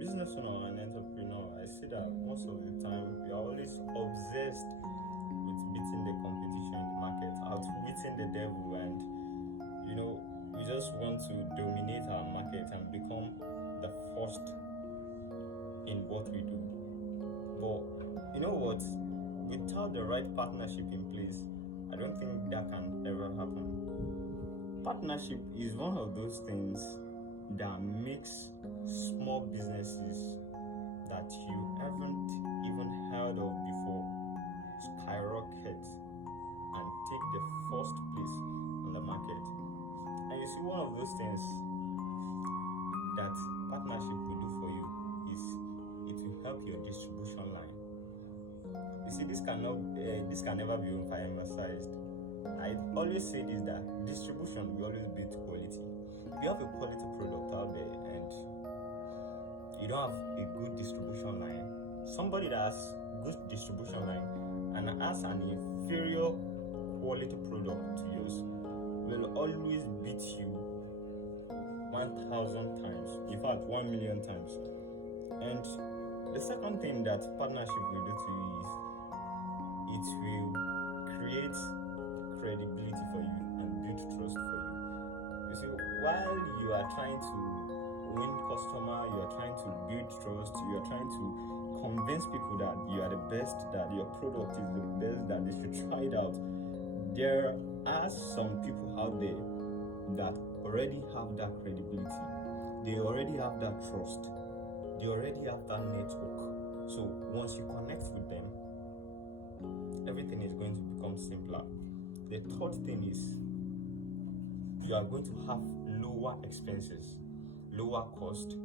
business owner and entrepreneur, I see that most of the time we are always obsessed with beating the competition in the market, outwitting the devil, and we just want to dominate our market and become the first in what we do. But you know what? Without the right partnership in place, I don't think that can ever happen. Partnership is one of those things that makes small businesses that you haven't even heard of before skyrocket and take the first place on the market. And you see, one of those things that partnership will do for you is it will help your distribution line. You see, this can never be overemphasized. I always say this, that distribution will always beat quality. If you have a quality product out there and you don't have a good distribution line, somebody that has good distribution line and has an inferior quality product to yours will always beat you 1,000 times, in fact 1,000,000 times. And the second thing that partnership will do to you is it will create credibility for you and build trust for you. You see, while you are trying to win customer, you are trying to build trust, you are trying to convince people that you are the best, that your product is the best, that they should try it out, there are some people out there that already have that credibility, they already have that trust, they already have that network. So once you connect with them, everything is going to become simpler. The third thing is you are going to have lower expenses, lower cost.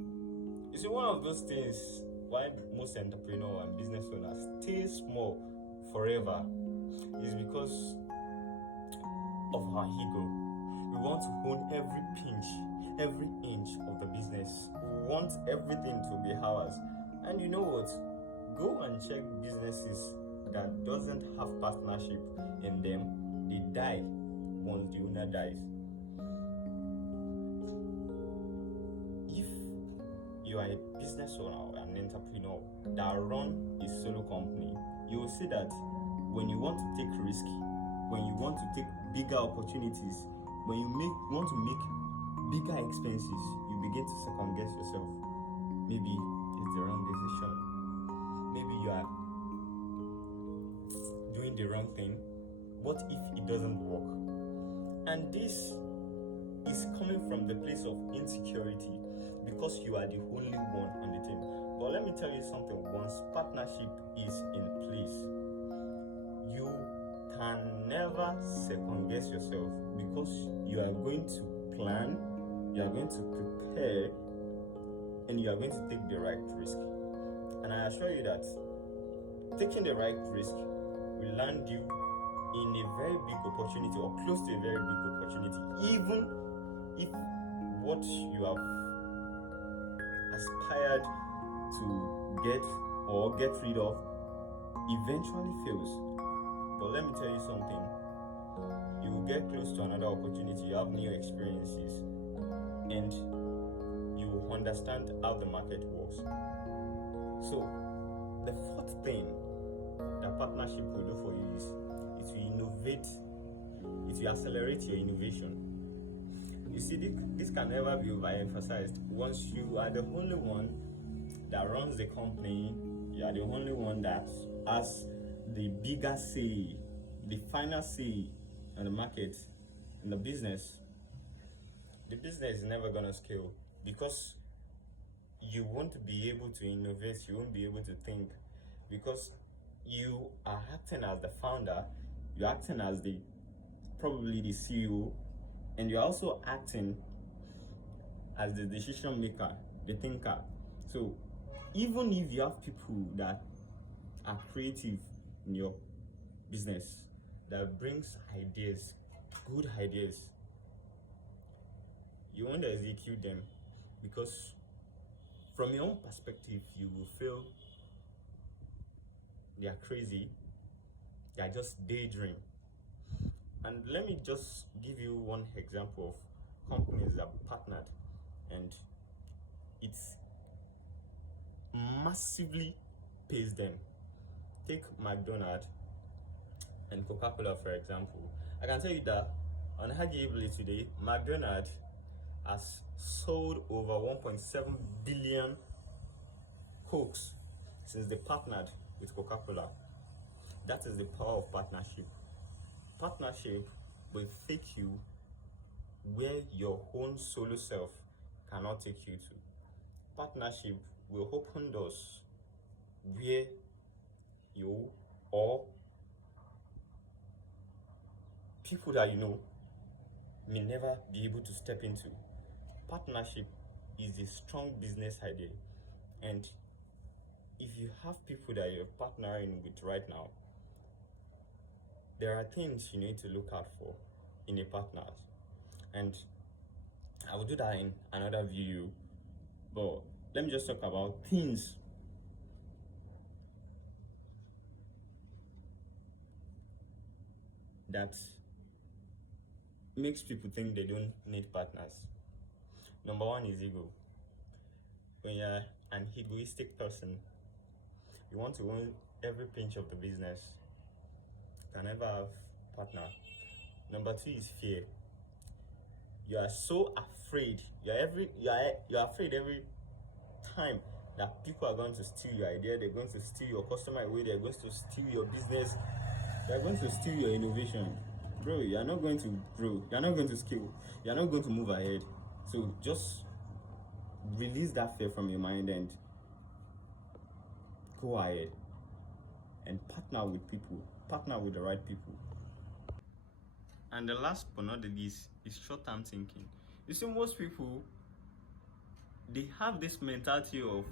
You see, one of those things why most entrepreneurs and business owners stay small forever is because of our ego. We want to own every pinch, every inch of the business. We want everything to be ours. And you know what? Go and check businesses that doesn't have partnership in them. They die once the owner dies. If you are a business owner or an entrepreneur that run a solo company, you will see that when you want to take risk, when you want to take bigger opportunities, when you want to make bigger expenses, you begin to second guess yourself. Maybe it's the wrong decision. Maybe you are doing the wrong thing. What if it doesn't work? And this is coming from the place of insecurity because you are the only one on the team. But let me tell you something, once partnership is in place, you can never second guess yourself because you are going to plan, you are going to prepare, and you are going to take the right risk. And I assure you that taking the right risk will land you in a very big opportunity or close to a very big opportunity, even if what you have aspired to get or get rid of eventually fails. But let me tell you something, you will get close to another opportunity, you have new experiences, and you will understand how the market works. So the fourth thing that partnership will do for you is it will innovate, it will accelerate your innovation. You see, this can never be overemphasized. Once you are the only one that runs the company, you are the only one that has the bigger say, the final say on the market, in the business is never gonna scale because you won't be able to innovate, you won't be able to think because you are acting as the founder, you're acting as probably the CEO, and you're also acting as the decision maker, the thinker. So even if you have people that are creative in your business, that brings ideas, good ideas, you won't execute them because from your own perspective, you will feel they are crazy, they are just daydream. And let me just give you one example of companies that partnered and it's massively pays them. Take McDonald's and Coca-Cola for example. I can tell you that unarguably today, McDonald's has sold over 1.7 billion Cokes since they partnered with Coca-Cola. That is the power of partnership. Partnership will take you where your own solo self cannot take you to. Partnership will open doors where you or people that you know may never be able to step into. Partnership is a strong business idea, and if you have people that you're partnering with right now, there are things you need to look out for in a partner, and I will do that in another video. But let me just talk about things that makes people think they don't need partners. Number one is ego. When you're an egoistic person, you want to own every pinch of the business. You can never have partner. Number two is fear. You are so afraid. You're afraid every time that people are going to steal your idea, they're going to steal your customer away, they're going to steal your business, they're going to steal your innovation. Bro, you're not going to grow, you're not going to scale, you're not going to move ahead. So just release that fear from your mind and go ahead and partner with people, partner with the right people. And the last but not the least is short-term thinking. You see, most people, they have this mentality of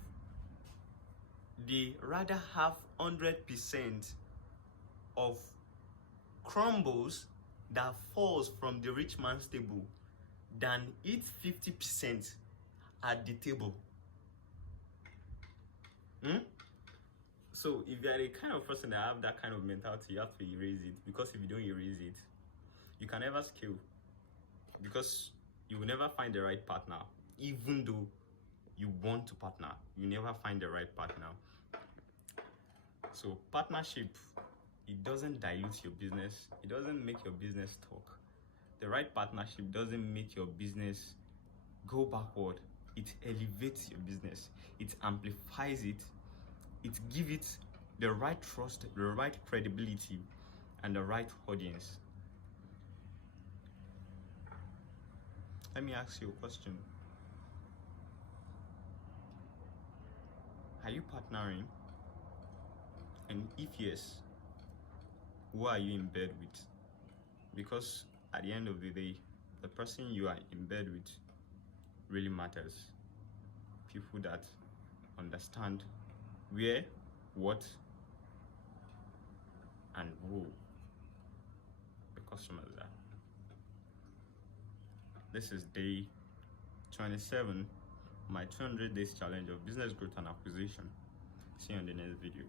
they rather have 100% of crumbles that falls from the rich man's table than eat 50% at the table. So if you are the kind of person that have that kind of mentality, you have to erase it, because if you don't erase it, you can never scale, because you will never find the right partner. Even though you want to partner, you never find the right partner. So partnership, it doesn't dilute your business, it doesn't make your business talk. The right partnership doesn't make your business go backward, it elevates your business, it amplifies it, it gives it the right trust, the right credibility, and the right audience. Let me ask you a question. Are you partnering? And if yes, who are you in bed with? Because at the end of the day, the person you are in bed with really matters. People that understand where, what, and who the customers are. This is day 27, my 200 days challenge of business growth and acquisition. See you on the next video.